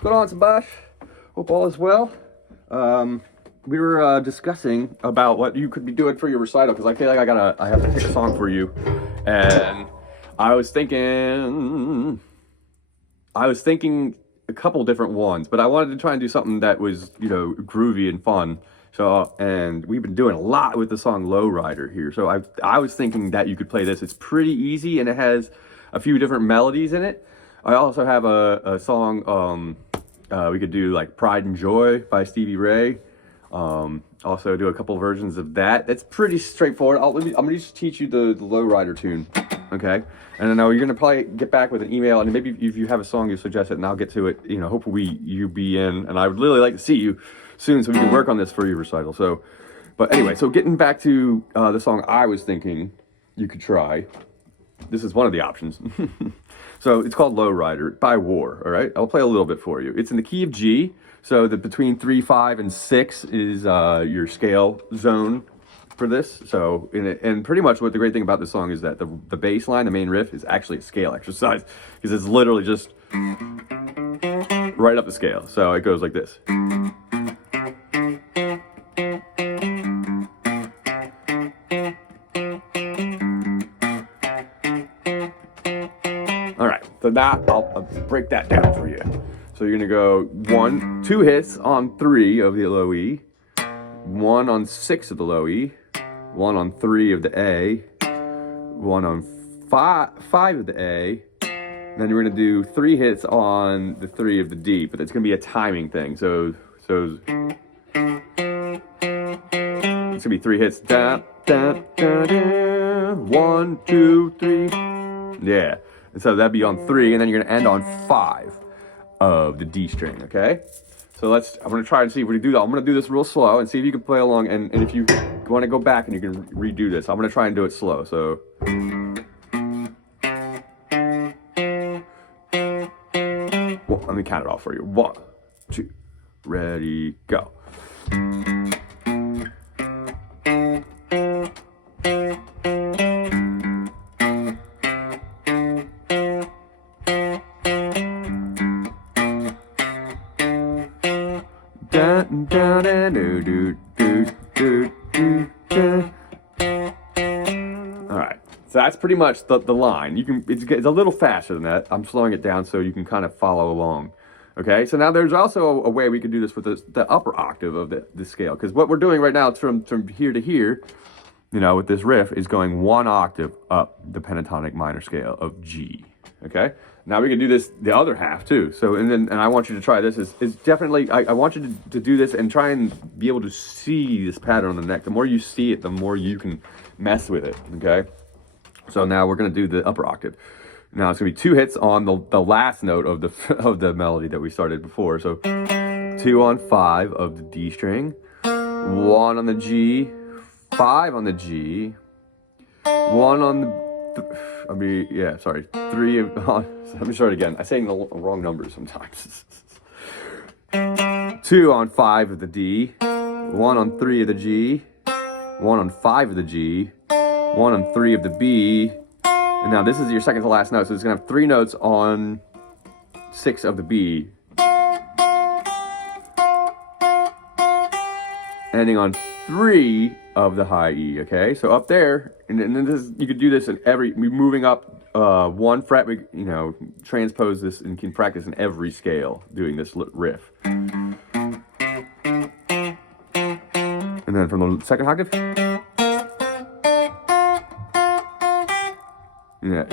What's going on, Subhash? Hope all is well. We were discussing about what you could be doing for your recital because I feel like I have to pick a song for you, and I was thinking a couple different ones, but I wanted to try and do something that was groovy and fun. So and we've been doing a lot with the song Lowrider here. So I was thinking that you could play this. It's pretty easy and it has a few different melodies in it. I also have a song we could do like Pride and Joy by Stevie Ray. Also do a couple versions of that. That's pretty straightforward. I'm gonna just teach you the Lowrider tune, okay? And I know you're gonna probably get back with an email, and maybe if you have a song you suggest it, and I'll get to it. Hopefully you be in, and I would really like to see you soon so we can work on this for your recital. So, but anyway, so getting back to the song I was thinking you could try. This is one of the options. So it's called Lowrider by War, all right? I'll play a little bit for you. It's in the key of G, so between 3, 5, and 6 is your scale zone for this. So, and pretty much what the great thing about this song is that the bass line, the main riff, is actually a scale exercise, because it's literally just right up the scale. So it goes like this. All right, so now I'll break that down for you. So you're gonna go 2 hits on 3 of the low E, 1 on 6 of the low E, 1 on 3 of the A, 1 on 5 of the A. Then you're gonna do 3 hits on the 3 of the D, but it's gonna be a timing thing. So it's gonna be 3 hits. Da, da, da, da, 1, 2, 3. Yeah. And so that'd be on 3, and then you're gonna end on 5 of the D string, okay? So I'm gonna try and see if we can do that. I'm gonna do this real slow and see if you can play along, and if you wanna go back and you can redo this, I'm gonna try and do it slow, so. Well, let me count it off for you. 1, 2, ready, go. Alright, so that's pretty much the line. It's a little faster than that. I'm slowing it down so you can kind of follow along. Okay, so now there's also a way we could do this with the upper octave of the scale, because what we're doing right now is from here to here, with this riff, is going 1 octave up the pentatonic minor scale of G. Okay, now we can do this the other half too. So and I want you to try this. Is definitely I want you to do this and try and be able to see this pattern on the neck. The more you see it, the more you can mess with it. Okay, so now we're gonna do the upper octave. Now it's gonna be 2 hits on the last note of the melody that we started before. So 2 on 5 of the D string, 1 on the G, 5 on the G, 1 on the 3 of, let me start again. I say the wrong numbers sometimes. 2 on 5 of the D, 1 on 3 of the G, 1 on 5 of the G, 1 on 3 of the B, and now this is your second to last note, so it's gonna have 3 notes on 6 of the B, ending on 3 of the high E, okay? So up there, and then you could do this in moving up 1 fret, transpose this and can practice in every scale doing this riff. And then from the second octave, yeah.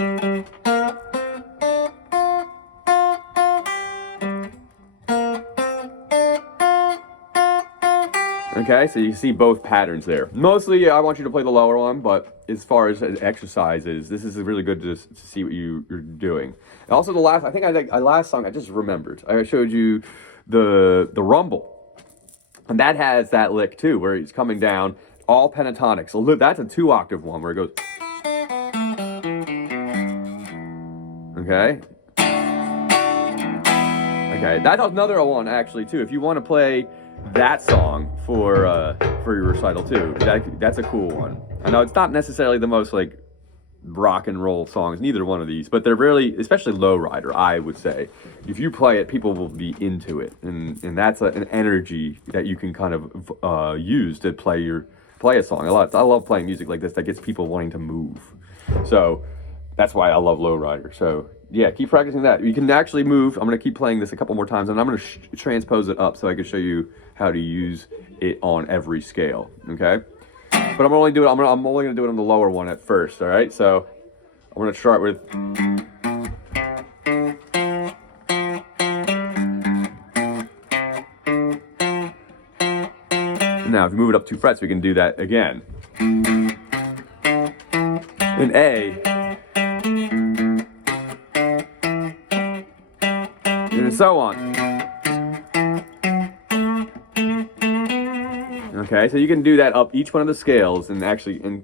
Okay, so you see both patterns there. Mostly, I want you to play the lower one, but as far as exercises, this is really good to see what you're doing. And also the last, last song I just remembered. I showed you the rumble, and that has that lick too, where he's coming down, all pentatonic. So that's a 2 octave one where it goes. Okay. Okay, that's another one actually too. If you want to play that song for your recital too, that's a cool one. I know it's not necessarily the most rock and roll songs, neither one of these, but they're really, especially Lowrider, I would say. If you play it, people will be into it, and that's an energy that you can kind of use to play a song a lot. I love playing music like this that gets people wanting to move. So that's why I love Lowrider. So yeah, keep practicing that. You can actually move. I'm going to keep playing this a couple more times, and I'm going to transpose it up so I can show you how to use it on every scale, okay? But I'm only going to do it on the lower one at first, all right? So I'm going to start with... Now, if you move it up 2 frets, we can do that again. In A, and so on. Okay, so you can do that up each one of the scales and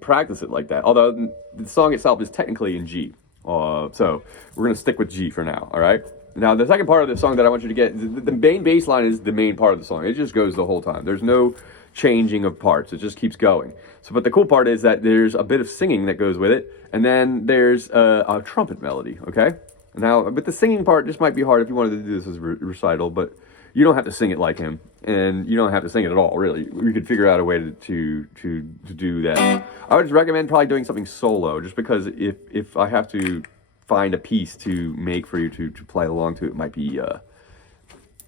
practice it like that. Although the song itself is technically in G. So we're going to stick with G for now, all right? Now, the second part of the song that I want you to get, the main bass line is the main part of the song. It just goes the whole time. There's no changing of parts. It just keeps going. So, but the cool part is that there's a bit of singing that goes with it, and then there's a trumpet melody, okay? Now, but the singing part just might be hard if you wanted to do this as a recital, but you don't have to sing it like him, and you don't have to sing it at all, really. We could figure out a way to do that. I would recommend probably doing something solo, just because if I have to find a piece to make for you to play along to, it might be,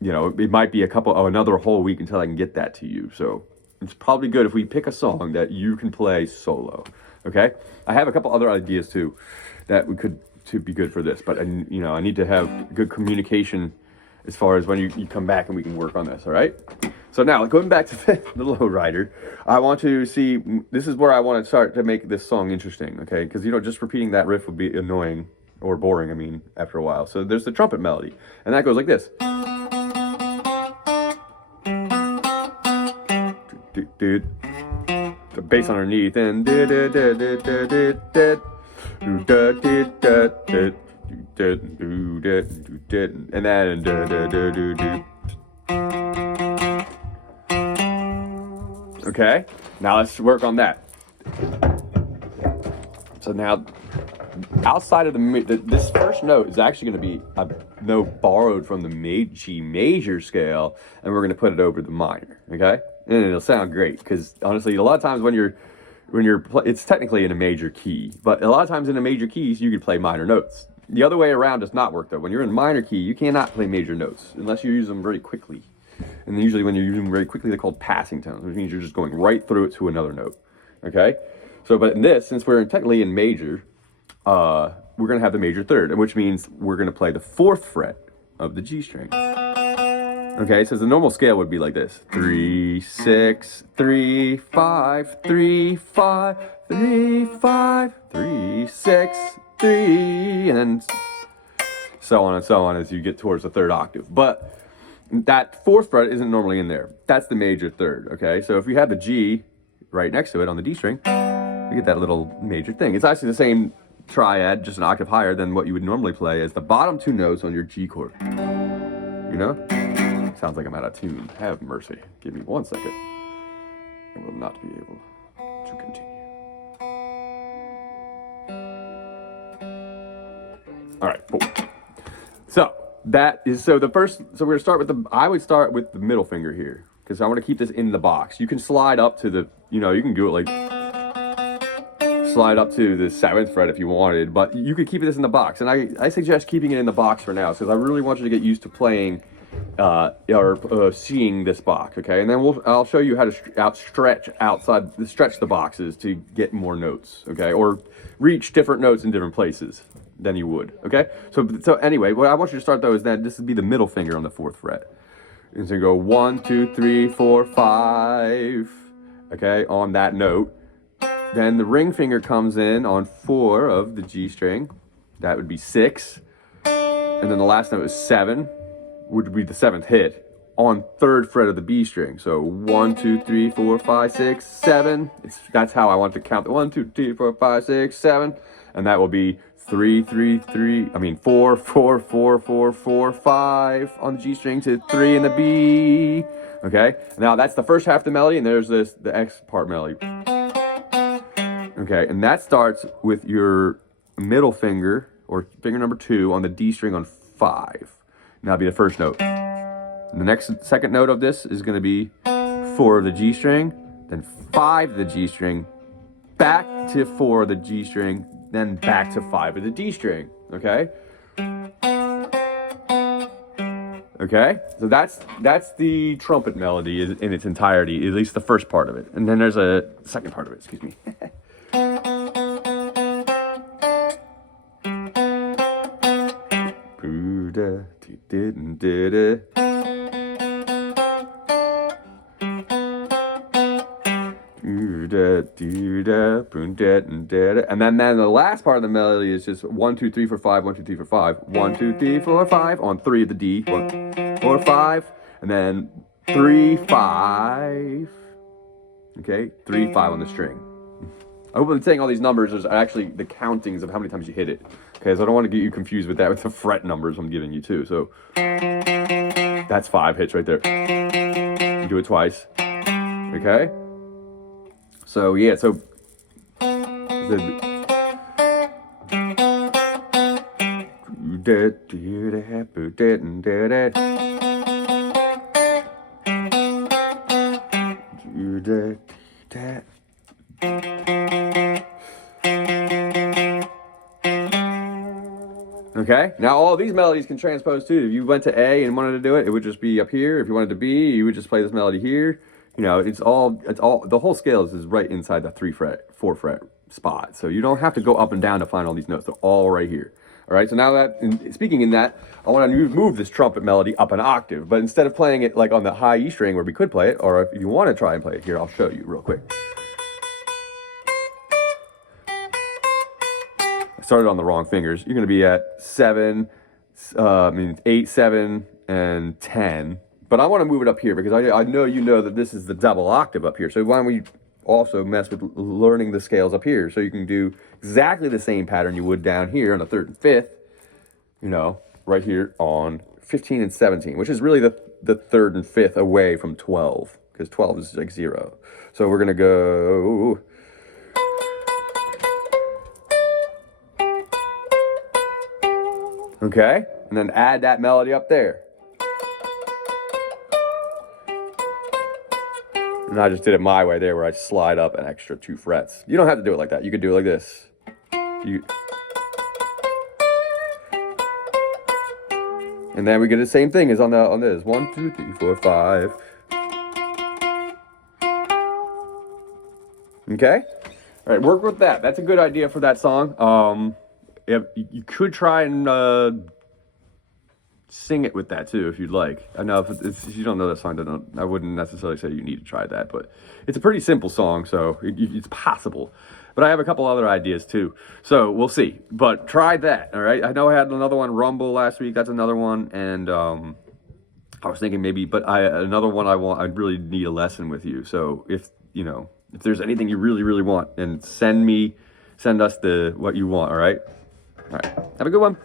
it might be another whole week until I can get that to you. So it's probably good if we pick a song that you can play solo, okay? I have a couple other ideas too that to be good for this, but I need to have good communication as far as when you come back and we can work on this, all right? So now, going back to the Lowrider, I want to see, this is where I want to start to make this song interesting, okay? Because, just repeating that riff would be annoying, or boring, after a while. So there's the trumpet melody, and that goes like this. The bass underneath, and and then okay, now let's work on that. So now, outside of this first note is actually going to be a note borrowed from the G major scale, and we're going to put it over the minor, okay? And it'll sound great, because honestly, a lot of times when it's technically in a major key, but a lot of times in the major keys, you can play minor notes. The other way around does not work, though. When you're in minor key, you cannot play major notes unless you use them very quickly. And usually when you're using them very quickly, they're called passing tones, which means you're just going right through it to another note, okay? So, but in this, since we're technically in major, we're going to have the major third, which means we're going to play the 4th fret of the G string. Okay, so the normal scale would be like this: 3, 6, 3, 5, 3, 5, 3, 5, 3, 6, 3, and then so on as you get towards the 3rd octave. But that 4th fret isn't normally in there. That's the major third, okay? So if you have the G right next to it on the D string, you get that little major thing. It's actually the same triad, just an octave higher than what you would normally play as the bottom 2 notes on your G chord. Sounds like I'm out of tune. Have mercy. Give me 1 second. I will not be able to continue. All right, cool. So we're gonna start with I would start with the middle finger here, because I want to keep this in the box. You can slide up to the, you can do it like slide up to the 7th fret if you wanted, but you could keep this in the box. And I suggest keeping it in the box for now, because I really want you to get used to playing seeing this box, okay? And then I'll show you how to stretch the boxes to get more notes, okay? Or reach different notes in different places than you would, okay? So anyway, what I want you to start though is that this would be the middle finger on the 4th fret. And so you go 1, 2, 3, 4, 5, okay, on that note. Then the ring finger comes in on 4 of the G string. That would be 6. And then the last note is 7, would be the 7th hit on 3rd fret of the B string. So 1, 2, 3, 4, 5, 6, 7. That's how I want to count the 1, 2, 3, 4, 5, 6, 7. And that will be 4, 4, 4, 4, 4, 5 on the G string to 3 in the B. Okay, now that's the first half of the melody, and there's the X part melody. Okay, and that starts with your middle finger, or finger number 2, on the D string on 5. And that'll be the first note. And the second note of this is going to be 4 of the G string, then 5 of the G string, back to 4 of the G string, then back to 5 of the D string. Okay? Okay? So that's the trumpet melody in its entirety, at least the first part of it. And then there's a second part of it, excuse me. And then the last part of the melody is just 1, 2, 3, 4, 5, 1, 2, 3, 4, 5, 1, 2, 3, 4, 5 on 3 of the D, 1, 4, 5, and then 3, 5. Okay, 3, 5 on the string. I hope I'm saying all these numbers is actually the countings of how many times you hit it. Okay, so I don't want to get you confused with that with the fret numbers I'm giving you too. So that's 5 hits right there. You do it twice. Okay. So yeah, so okay, now all these melodies can transpose too. If you went to A and wanted to do it, it would just be up here. If you wanted to B, you would just play this melody here. You know, it's all, the whole scale is right inside the 4 fret spot. So you don't have to go up and down to find all these notes. They're all right here. All right, so now that, speaking in that, I want to move this trumpet melody up an octave. But instead of playing it like on the high E string where we could play it, or if you want to try and play it here, I'll show you real quick. I started on the wrong fingers. You're going to be at 8, 7, and 10. But I want to move it up here because I know you know that this is the double octave up here. So why don't we also mess with learning the scales up here, so you can do exactly the same pattern you would down here on the 3rd and 5th, you know, right here on 15 and 17, which is really the 3rd and 5th away from 12, because 12 is like 0. So we're going to go... Okay, and then add that melody up there. And I just did it my way there, where I slide up an extra 2 frets. You don't have to do it like that. You could do it like this. And then we get the same thing as on this. 1, 2, 3, 4, 5. Okay? All right, work with that. That's a good idea for that song. You could try and sing it with that too, if you'd like. I know if you don't know that song, I wouldn't necessarily say you need to try that, but it's a pretty simple song, so it's possible. But I have a couple other ideas too, so we'll see. But try that, all right? I know I had another one, Rumble, last week. That's another one, and I was thinking maybe, but another one I'd really need a lesson with you. So if there's anything you really, really want, and send us what you want, all right? All right, have a good one.